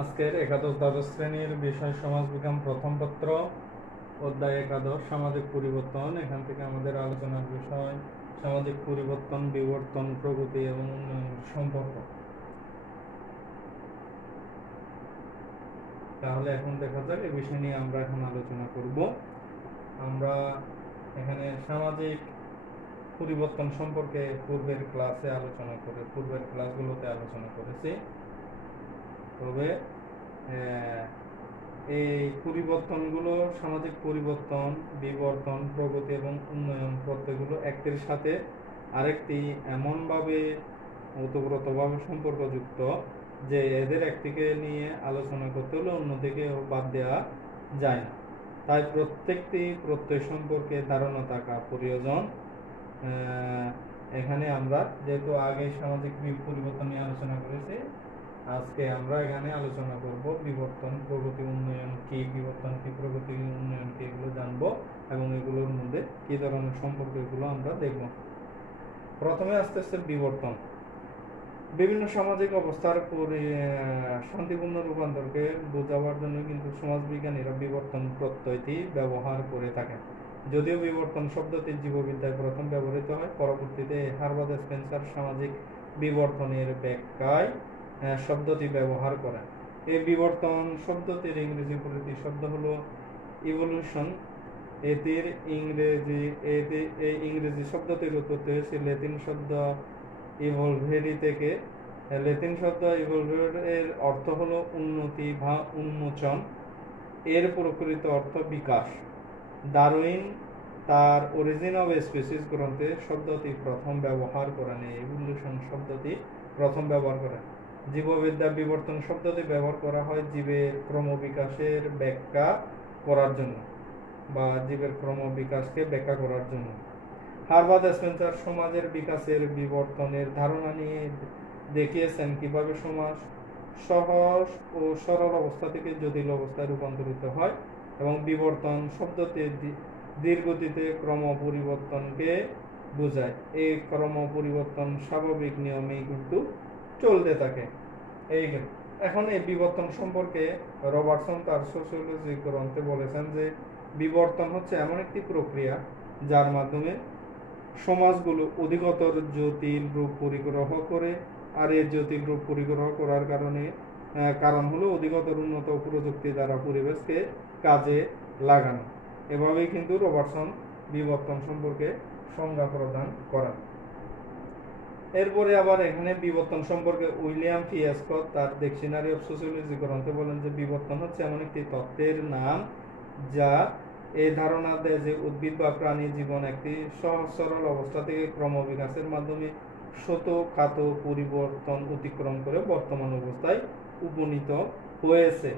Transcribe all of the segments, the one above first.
আজকের একাদশ দ্বাদশ শ্রেণীর বিষয় সমাজবিজ্ঞান প্রথম পত্র অধ্যায় একাদশ সামাজিক পরিবর্তন। এখান থেকে আমাদের আলোচনার বিষয় সামাজিক পরিবর্তন, বিবর্তন, প্রগতি এবং উন্নয়নের সম্পর্ক। তাহলে এখন দেখা যাক এই বিষয় নিয়ে আমরা এখন আলোচনা করব। আমরা এখানে সামাজিক পরিবর্তন সম্পর্কে পূর্বের ক্লাসগুলোতে আলোচনা করেছি। তবে এই পরিবর্তনগুলো, সামাজিক পরিবর্তন, বিবর্তন, প্রগতি এবং উন্নয়ন প্রত্যেকগুলো একটির সাথে আরেকটি এমনভাবে ওতপ্রোতভাবে সম্পর্কযুক্ত যে এদের একটিকে নিয়ে আলোচনা করতে হলে অন্যদিকে বাদ দেওয়া যায় না। তাই প্রত্যেকটি প্রত্যয় সম্পর্কে ধারণা থাকা প্রয়োজন। এখানে আমরা যেহেতু আগে সামাজিক পরিবর্তন নিয়ে আলোচনা করেছি, আজকে আমরা এখানে আলোচনা করব বিবর্তন, প্রগতি, উন্নয়ন কি, বিবর্তন কি, প্রগতি, উন্নয়ন কি, এগুলো জানবো এবং এগুলোর মধ্যে কি ধরনের সম্পর্ক, এগুলো আমরা দেখব। প্রথমে আসতেছে বিবর্তন। বিভিন্ন সামাজিক অবস্থার শান্তিপূর্ণ রূপান্তরকে বোঝাবার জন্য কিন্তু সমাজবিজ্ঞানীরা বিবর্তন প্রত্যয়টি ব্যবহার করে থাকেন। যদিও বিবর্তন শব্দটি জীববিদ্যায় প্রথম ব্যবহৃত হয়, পরবর্তীতে হার্বার্ট স্পেন্সার সামাজিক বিবর্তনের ব্যাখ্যায় শব্দটি ব্যবহার করেন। এই বিবর্তন শব্দটির ইংরেজি প্রতীক শব্দ হলো ইভলিউশন। এটির ইংরেজি শব্দটির উৎপত্তি হয়েছে ল্যাটিন শব্দ ইভলভেরি থেকে। ল্যাটিন শব্দ ইভলভের এর অর্থ হলো উন্নতি বা উন্মোচন। এর প্রকৃত অর্থ বিকাশ। ডারউইন তার অরিজিন অফ স্পিসিস গ্রন্থে শব্দটি প্রথম ব্যবহার করেন। ইভলিউশন শব্দটি প্রথম ব্যবহার করেন। জীববিদ্যা বিবর্তন শব্দটি ব্যবহার করা হয় জীবের ক্রমবিকাশের ব্যাখ্যা করার জন্য বা জীবের ক্রমবিকাশকে ব্যাখ্যা করার জন্য। হার্বার্ট স্পেন্সার সমাজের বিকাশের বিবর্তনের ধারণা নিয়ে দেখিয়েছেন কিভাবে সমাজ সহজ ও সরল অবস্থা থেকে জটিল অবস্থায় রূপান্তরিত হয় এবং বিবর্তন শব্দটি ধীরগতিতে ক্রম পরিবর্তনকে বোঝায়। এই ক্রম পরিবর্তন স্বাভাবিক নিয়মেই কিন্তু চলতে থাকে। এখন এই বিবর্তন সম্পর্কে রবার্টসন তার সোশিওলজি গ্রন্থে বলেছেন যে বিবর্তন হচ্ছে এমন একটি প্রক্রিয়া যার মাধ্যমে সমাজগুলো অধিকতর জটিল রূপ পরিগ্রহ করে। আর এই জটিল রূপ পরিগ্রহ করার কারণ হলো অধিকতর উন্নত প্রযুক্তি দ্বারা পরিবেশকে কাজে লাগানো। এভাবেই কিন্তু রবার্টসন বিবর্তন সম্পর্কে সংজ্ঞা প্রদান করেন। এরপরে আবার এখানে বিবর্তন সম্পর্কে উইলিয়াম পি স্কট তার ডিকশনারি অফ সোশিওলজি গ্রন্থে বলেন যে বিবর্তন হচ্ছে এমন একটি তত্ত্বের নাম যা এই ধারণা দেয় যে উদ্ভিদ বা প্রাণী জীবন একটি সহজ সরল অবস্থা থেকে ক্রমবিকাশের মাধ্যমে শত পরিবর্তন অতিক্রম করে বর্তমান অবস্থায় উপনীত হয়েছে।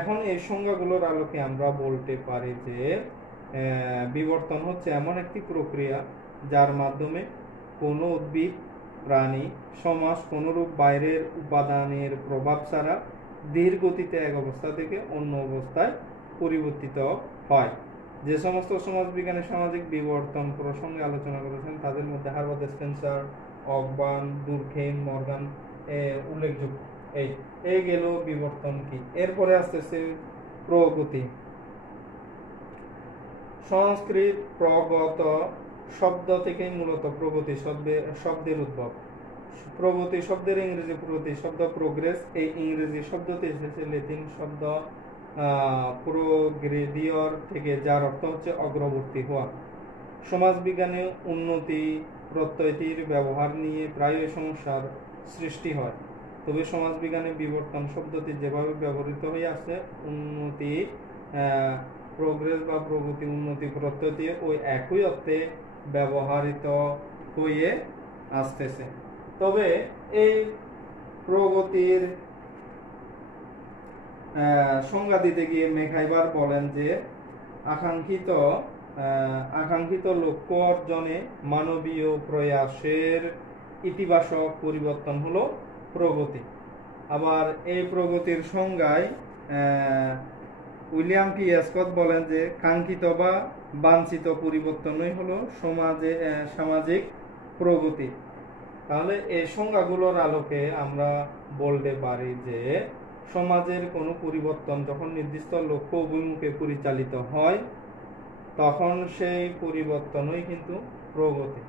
এখন এই সংজ্ঞাগুলোর আলোকে আমরা বলতে পারি যে বিবর্তন হচ্ছে এমন একটি প্রক্রিয়া যার মাধ্যমে কোনো উদ্ভিদ, প্রাণী, সমাজ কোনরূপ বাইরের উপাদানের প্রভাব ছাড়া ধীর গতিতে এক অবস্থা থেকে অন্য অবস্থায় পরিবর্তিত হয়। যে সমস্ত সমাজবিজ্ঞানী সামাজিক বিবর্তন প্রসঙ্গে আলোচনা করেছেন তাদের মধ্যে হার্বার্ট স্পেন্সার, অকবার্ন, দুরখেইম, মর্গান উল্লেখযোগ্য। এই গেল বিবর্তন কি। এরপরে আসতেছে প্রগতি। সংস্কৃত প্রগত শব্দ থেকে মূলত প্রগতি শব্দের উদ্ভব। প্রগতি শব্দের ইংরেজি প্রগতি শব্দ প্রোগ্রেস। এই ইংরেজি শব্দটি এসেছে ল্যাটিন শব্দ প্রোগ্রেডিয়র থেকে, যার অর্থ হচ্ছে অগ্রবর্তী হওয়া। সমাজবিজ্ঞানে উন্নতি প্রত্যয়টির ব্যবহার নিয়ে প্রায়ই সমস্যার সৃষ্টি হয়। তবে সমাজবিজ্ঞানে বিবর্তন শব্দটি যেভাবে ব্যবহৃত হয়ে আসছে, উন্নতি প্রোগ্রেস বা প্রগতি, উন্নতি প্রত্যয়টি ওই একই অর্থে ব্যবহৃত হয়ে আসতেছে। তবে এই প্রগতির সংজ্ঞা দিতে গিয়ে ম্যাকহাইবার বলেন যে আকাঙ্ক্ষিত লক্ষ্য অর্জনে মানবীয় প্রয়াসের ইতিবাচক পরিবর্তন হলো প্রগতি। আবার এই প্রগতির সংজ্ঞায় উইলিয়াম পি স্কট বলেন যে কাঙ্ক্ষিত বা বাঞ্ছিত পরিবর্তনই হলো সামাজিক প্রগতি। তাহলে এই সংজ্ঞাগুলোর আলোকে আমরা বলতে পারি যে সমাজের কোনো পরিবর্তন যখন নির্দিষ্ট লক্ষ্য অভিমুখে পরিচালিত হয় তখন সেই পরিবর্তনই কিন্তু প্রগতি।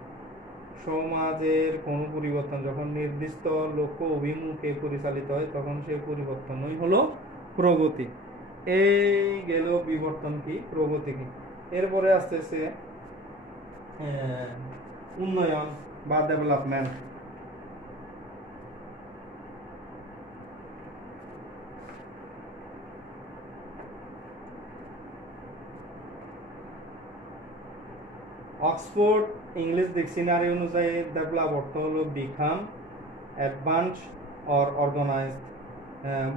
সমাজের কোনো পরিবর্তন যখন নির্দিষ্ট লক্ষ্য অভিমুখে পরিচালিত হয় তখন সেই পরিবর্তনই হলো প্রগতি। এই গেল বিবর্তন কি, প্রগতি কি। এরপরে আসতেছে উন্নয়ন বা ডেভেলপমেন্ট। অক্সফোর্ড ইংলিশ ডিকশনারি অনুযায়ী ডেভেলপ অর্থ হলো বিকাম, অ্যাডভান্স অর অর্গানাইজড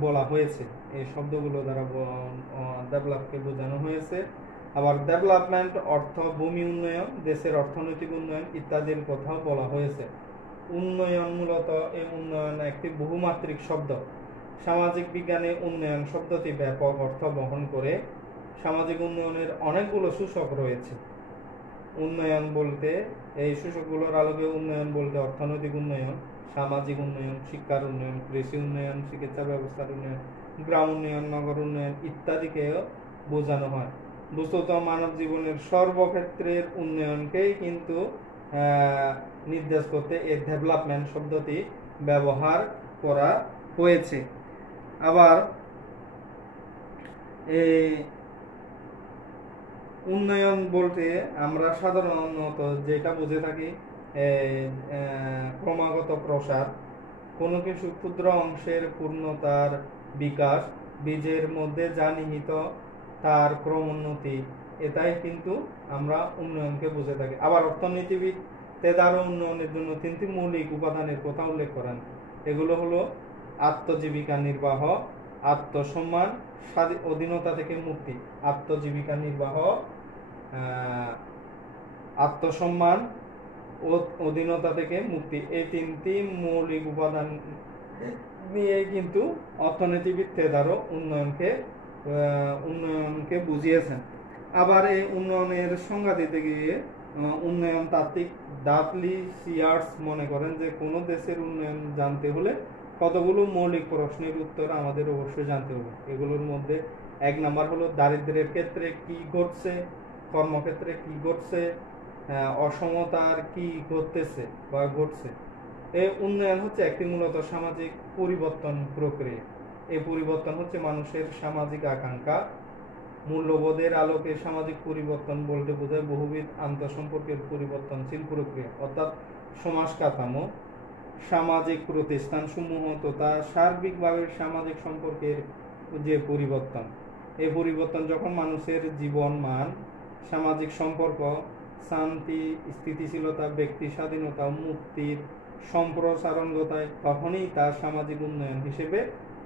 বলা হয়েছে। এই শব্দগুলো দ্বারা ডেভেলপকে বোঝানো হয়েছে। আবার ডেভেলপমেন্ট অর্থ ভূমি উন্নয়ন, দেশের অর্থনৈতিক উন্নয়ন ইত্যাদির কথাও বলা হয়েছে। উন্নয়ন মূলত এই উন্নয়ন একটি বহুমাত্রিক শব্দ। সামাজিক বিজ্ঞানে উন্নয়ন শব্দটি ব্যাপক অর্থ বহন করে। সামাজিক উন্নয়নের অনেকগুলো সূচক রয়েছে। উন্নয়ন বলতে এই সূচকগুলোর আলোকে উন্নয়ন বলতে অর্থনৈতিক উন্নয়ন, সামাজিক উন্নয়ন, শিক্ষার উন্নয়ন, কৃষি উন্নয়ন, চিকিৎসা ব্যবস্থার উন্নয়ন, গ্রাম উন্নয়ন, নগর উন্নয়ন ইত্যাদিকেও বোঝানো হয়। বস্তুত মানব জীবনের সর্বক্ষেত্রের উন্নয়নকেই কিন্তু নির্দেশ করতে এই ডেভেলপমেন্ট শব্দটি ব্যবহার করা হয়েছে। আবার এই উন্নয়ন বলতে আমরা সাধারণত যেটা বুঝে থাকি ক্রমাগত প্রসার, কোনো কিছু ক্ষুদ্র অংশের পূর্ণতার বিকাশ, বীজের মধ্যে যা নিহিত তার ক্রমোন্নতি, এটাই কিন্তু আমরা উন্নয়নকে বুঝে থাকি। আবার অর্থনীতিবিদ তেদার উন্নয়নের জন্য তিনটি মৌলিক উপাদানের কথা উল্লেখ করেন। এগুলো হলো আত্মজীবিকা নির্বাহ, আত্মসম্মান, অধীনতা থেকে মুক্তি। আত্মজীবিকা নির্বাহ, আত্মসম্মান, অধীনতা থেকে মুক্তি, এই তিনটি মৌলিক উপাদান নিয়ে কিন্তু অর্থনীতিবিদ তেদারও উন্নয়নকে বুঝিয়েছেন। আবার এই উন্নয়নের সংজ্ঞা দিতে গিয়ে উন্নয়ন তাত্ত্বিক ডাডলি সিয়ার্স মনে করেন যে কোনো দেশের উন্নয়ন জানতে হলে কতগুলো মৌলিক প্রশ্নের উত্তর আমাদের অবশ্যই জানতে হবে। এগুলোর মধ্যে এক নাম্বার হলো দারিদ্র্যের ক্ষেত্রে কি ঘটছে, কর্মক্ষেত্রে কি ঘটছে, অসমতার কি ঘটতেছে বা ঘটছে। এই উন্নয়ন হচ্ছে একটি মূলত সামাজিক পরিবর্তন প্রক্রিয়া। এই পরিবর্তন হচ্ছে মানুষের সামাজিক আকাঙ্ক্ষা, মূল্যবোধের আলোকে সামাজিক পরিবর্তন বলতে বোঝায় বহুবিধ আন্তঃসম্পর্কের পরিবর্তনশীল প্রক্রিয়া, অর্থাৎ সমাজ কাঠামো, সামাজিক প্রতিষ্ঠান সমূহ তথা সার্বিকভাবে সামাজিক সম্পর্কের যে পরিবর্তন। এই পরিবর্তন যখন মানুষের জীবন মান, সামাজিক সম্পর্ক, শান্তি, স্থিতিশীলতা, ব্যক্তি স্বাধীনতা, মুক্তির সম্প্রসারণ ঘটায় তখনই তার সামাজিক উন্নয়ন হিসেবে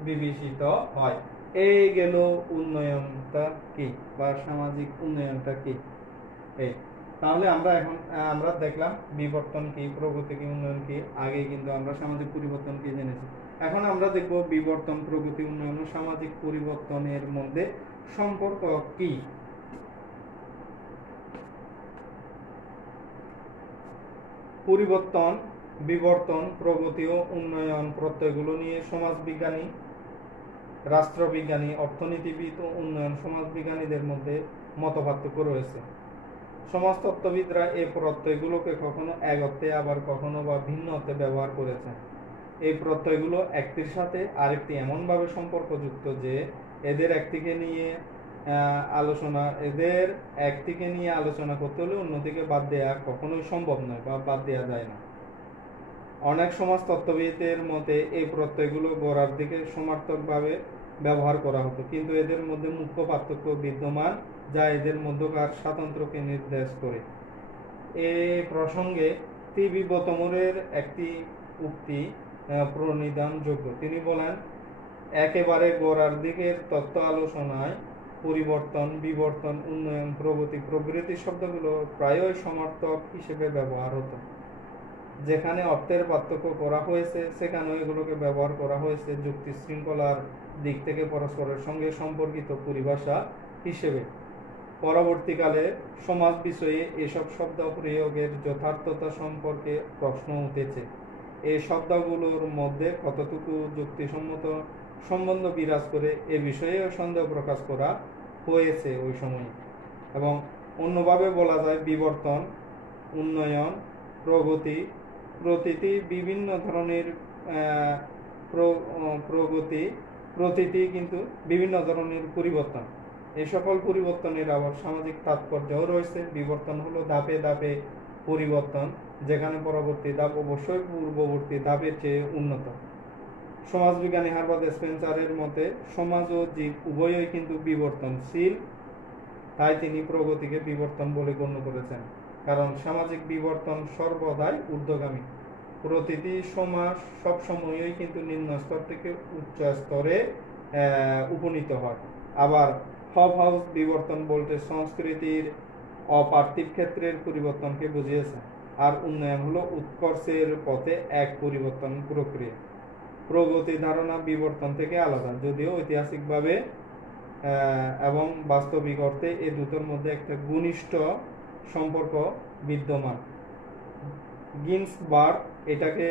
বিবেচিত হয়। এই গেল উন্নয়নটা কি বা সামাজিক উন্নয়নটা কি। তাহলে আমরা দেখলাম বিবর্তন কি, প্রগতি কি, উন্নয়ন কি। আগে কিন্তু আমরা সামাজিক পরিবর্তন কি জেনেছি। এখন আমরা দেখব বিবর্তন, প্রগতি, উন্নয়ন ও সামাজিক পরিবর্তনের মধ্যে সম্পর্ক কি। পরিবর্তন, বিবর্তন, প্রগতি ও উন্নয়ন প্রত্যয়গুলো নিয়ে সমাজবিজ্ঞানী, রাষ্ট্রবিজ্ঞানী, অর্থনীতিবিদ ও উন্নয়ন সমাজবিজ্ঞানীদের মধ্যে মতপার্থক্য রয়েছে। সমাজতত্ত্ববিদরা এই প্রত্যয়গুলোকে কখনো এক অর্থে আবার কখনো বা ভিন্ন অর্থে ব্যবহার করেছেন। এই প্রত্যয়গুলো একটির সাথে আরেকটি এমনভাবে সম্পর্কযুক্ত যে এদের একটিকে নিয়ে আলোচনা করতে হলে অন্যদিকে বাদ দেওয়া কখনোই সম্ভব নয় বা বাদ দেওয়া যায় না। অনেক সমাজতত্ত্ববিদের মতে এই প্রত্যয়গুলো গোড়ার দিকে সমার্থকভাবে ব্যবহার করা হতো, কিন্তু এদের মধ্যে মুখ্য পার্থক্য বিদ্যমান যা এদের মধ্যকার স্বাতন্ত্র্যকে নির্দেশ করে। এই প্রসঙ্গে টি.বি. বতমরের একটি উক্তি প্রণিধানযোগ্য। তিনি বলেন, একেবারে গোড়ার দিকের তত্ত্ব আলোচনায় পরিবর্তন, বিবর্তন, উন্নয়ন, প্রগতি প্রভৃতি শব্দগুলো প্রায়ই সমার্থক হিসেবে ব্যবহার হতো। যেখানে অর্থের পার্থক্য করা হয়েছে সেখানেও এগুলোকে ব্যবহার করা হয়েছে যুক্তি শৃঙ্খলার দিক থেকে পরস্পরের সঙ্গে সম্পর্কিত পরিভাষা হিসেবে। পরবর্তীকালে সমাজ বিষয়ে এসব শব্দ প্রয়োগের যথার্থতা সম্পর্কে প্রশ্ন উঠেছে। এই শব্দগুলোর মধ্যে কতটুকু যুক্তিসম্মত সম্বন্ধ বিরাজ করে এ বিষয়ে সন্দেহ প্রকাশ করা হয়েছে ওই সময়। এবং অন্যভাবে বলা যায় বিবর্তন, উন্নয়ন, প্রগতি বিভিন্ন ধরনের প্রতিটি কিন্তু বিভিন্ন ধরনের পরিবর্তন। এই সকল পরিবর্তনের আবার সামাজিক তাৎপর্যও রয়েছে। বিবর্তন হলো ধাপে ধাপে পরিবর্তন, যেখানে পরবর্তী ধাপ অবশ্যই পূর্ববর্তী ধাপের চেয়ে উন্নত। সমাজবিজ্ঞানী হারবার্ট স্পেন্সারের মতে সমাজ ও জীব উভয়ই কিন্তু বিবর্তনশীল, তাই তিনি প্রগতিকে বিবর্তন বলে গণ্য করেছেন। কারণ সামাজিক বিবর্তন সর্বদাই ঊর্ধ্বগামী। প্রতিটি সমাজ সবসময়ই কিন্তু নিম্ন স্তর থেকে উচ্চ স্তরে উপনীত হয়। আবার হবহাউস বিবর্তন বলতে সংস্কৃতির অপার্থিব ক্ষেত্রের পরিবর্তনকে বুঝিয়েছে, আর উন্নয়ন হলো উৎকর্ষের পথে এক পরিবর্তন প্রক্রিয়া। প্রগতি ধারণা বিবর্তন থেকে আলাদা, যদিও ঐতিহাসিকভাবে এবং বাস্তবিক অর্থে এই দুটোর মধ্যে একটা ঘনিষ্ঠ সম্পর্ক বিদ্যমান। গিন্সবার্গ এটাকে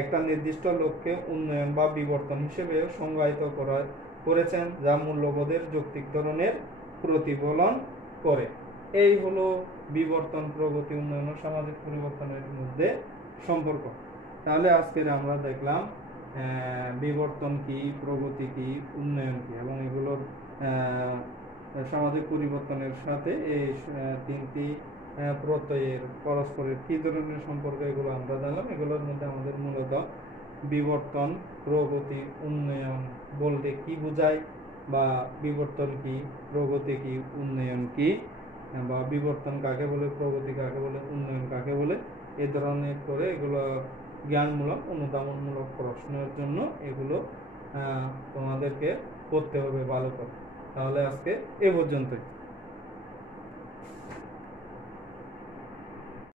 একটা নির্দিষ্ট লক্ষ্যে উন্নয়ন বা বিবর্তন হিসেবে সংজ্ঞায়িত করেছেন, যা মূল্যবোধের যৌক্তিক ধরনের প্রতিফলন করে। এই হলো বিবর্তন, প্রগতি, উন্নয়ন ও সামাজিক পরিবর্তনের মধ্যে সম্পর্ক। তাহলে আজকে আমরা দেখলাম বিবর্তন কি, প্রগতি কি, উন্নয়ন কি, এবং এগুলোর সামাজিক পরিবর্তনের সাথে এই তিনটি প্রত্যয়ের পরস্পরের কি ধরনের সম্পর্ক, এগুলো আমরা জানলাম। এগুলোর মধ্যে আমাদের মূলত বিবর্তন, প্রগতি, উন্নয়ন বলতে কি বোঝায়, বা বিবর্তন কি, প্রগতি কি, উন্নয়ন কি, বা বিবর্তন কাকে বলে, প্রগতি কাকে বলে, উন্নয়ন কাকে বলে, এ ধরনের করে এগুলো জ্ঞানমূলক, অনুধাবনমূলক প্রশ্নের জন্য এগুলো তোমাদেরকে করতে হবে ভালো করে। তাহলে আজকে এ পর্যন্তই।